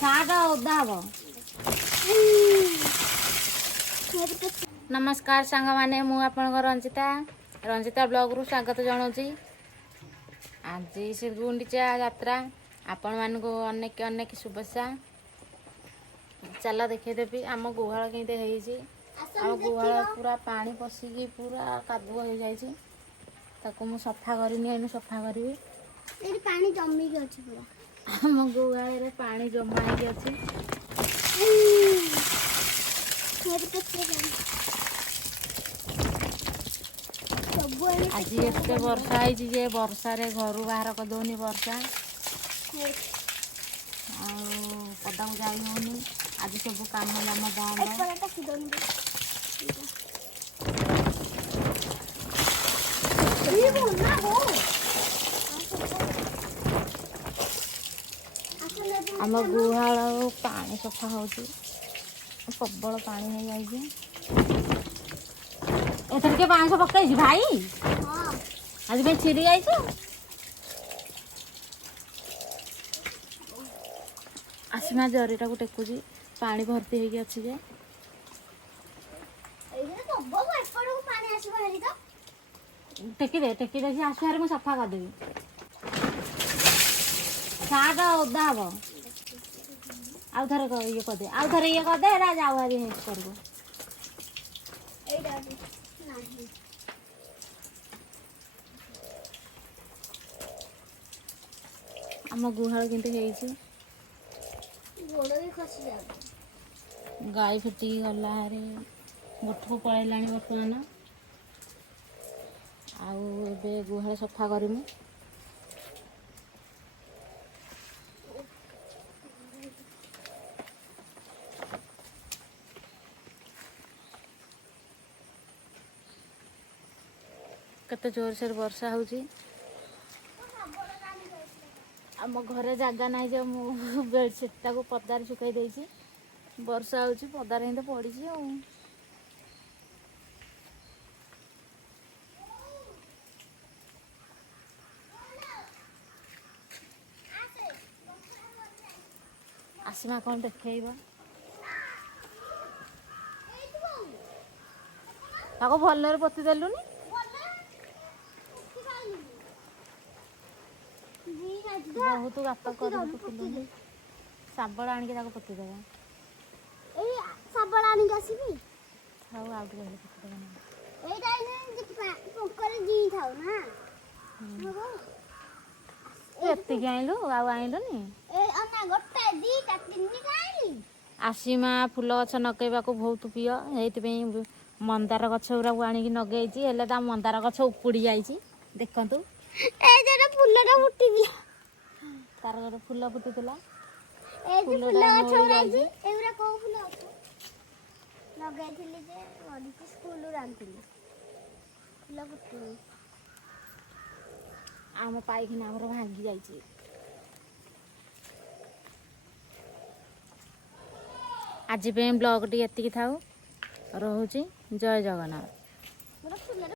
साग ओदा हब। नमस्कार सांग माने मु आपन रंजिता रंजिता ब्लॉग रु स्वागत जनाऊँगी। आज श्री गुंडीचा यात्रा आपण मान को अनेक अनेक शुभेच्छा। चला देखेदेवी आम गुहाल केमती आम गुहाल पूरा पानी पशिकी पूरा कादुआ हो जाइए। ताको मु सफा करनी सफा करी पानी जमिक अच्छी पूरा आम गुहाल पानी जमा होगी। आज एत वर्षा है वर्षा रे घर बाहर करदौनी वर्षा पदा को जाई होनी। आज सब काम दाम बंद। आम गुहाल पानी सफा हो प्रबल पानी हो जाए। एथर के बांस पकई भाई आज में छिड़ी जाइछ। आसमा जरीटा को टेकुची पानी भर्ती होगी अच्छी जे टेकी दे आसुहारे मुझे सफा करदेवी। साग ओदा हब आउ थे ये करदे आउ थे ये करदे जाऊ हारी कर आम गुहाल केमती गाई फिटी गला गोठ को पलैला बर्तमान आउ गुहाल सफा करमु। कते जोर से वर्षा होची। आम घरे जगह ना जो मु बेडसीट को पदार सुखाई देछि। वर्षा होची पदार हिंदे पड़ी आसमा कौन देखा ताको भल पोती देलुनी। बहुत गात कर शाबल आनिक पोती देवा सबल आनिक आसीबी थाउ आउ टिके पोती देवा एटा ने पोकर जी थाउ ना एति आइलु आउ आइलुनी ए अन्ना गोटे दीटा तीनटा आइली। आसीमा फूल गछ नगेबा को बहुत प्रिय हेति मंदार गछ गुरा आनिक नगेइची हेले ता मंदार गछ उपुड़ी जाइची। देखंतु ए जेटा फूलटा फुटी दिया तार गोटे फूल फुटीला ए जे फूल गछ उराइची एउरा को फूल गछ लगाइथिली जे मडिची स्कूल रू आनथिली फूल फुटी आम पाइखिना हमर भांगी जाइची। आज पे ब्लॉग टी एतिकी थाउ रहुची। जय जगन्नाथ।